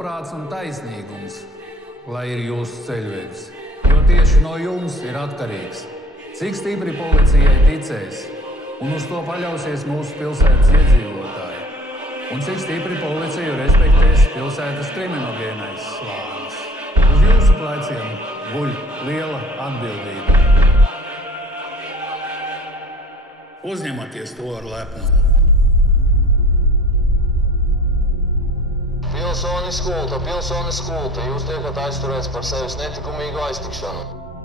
prāts un taisnīgums, lai ir jūsu ceļvedis. Jo tieši no jums ir atkarīgs, cik stipri policijai ticēs, un uz to paļausies mūsu pilsētas iedzīvotāji, un cik stipri policiju respektēs pilsētas kriminogēnais slānis. Uz jūsu pleciem guļ liela atbildība. Uzņematies to ar lepnumu. Pilsonis kulta, jūs tiekat aizturēts par sevis netikumīgu aiztikšanu.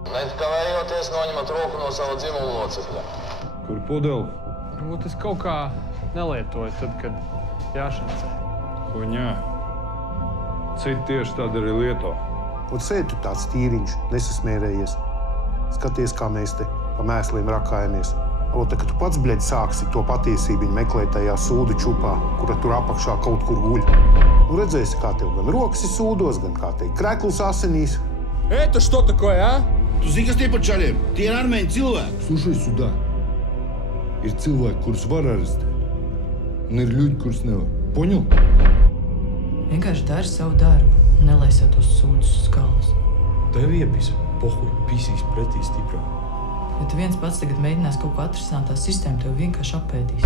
Nekavējoties noņemat roku no sava dzimuma locekļa. Kur pudeli? Varbūt es kaut kā nelietoju tad, kad jāšancē. Huņā. Citi tieši tādi arī lieto. Un sēdi tu tāds tīriņš, nesasmērējies. Skaties, kā mēs te pa mēsliem rakājamies. Ota, ka tu pats, bļeģi, sāksi to patiesību meklēt tajā sūdu čupā, kura tur apakšā kaut kur guļ. Un redzēsi, kā tev gan rokas ir sūdos, gan kā tev krekls asinīs. Это что такое, а? Tu zini, kas tie par čaļiem? Tie ir armēņu cilvēki. Слушай сюда. Ir cilvēki, kurus var arestēt. Un ir ļuļi, kurus nevar. Poņu? Vienkārši dari savu darbu. Nelaisiet tos sūdus uz galvas. Tev iepis. Pohuj, pisīs pretī stiprā. Ja tu viens pats tagad mēģinās kaut ko atrisināt, tā sistēma tev vienkārši apēdīs.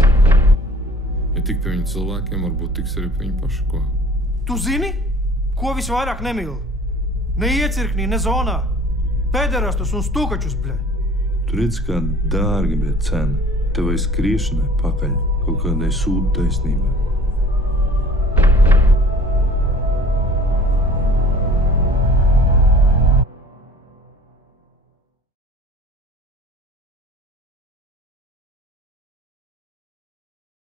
Ja tik pie viņa cilvēkiem, varbūt tiks arī pie viņa paša ko. Tu zini, ko visvairāk nemīl? Ne iecirknī, ne zonā. Pēderastus un stūkačus, bļē. Tu redz, kā dārga bija cena. Tevai skriešanai pakaļ kaut kādai sūdu taisnībai.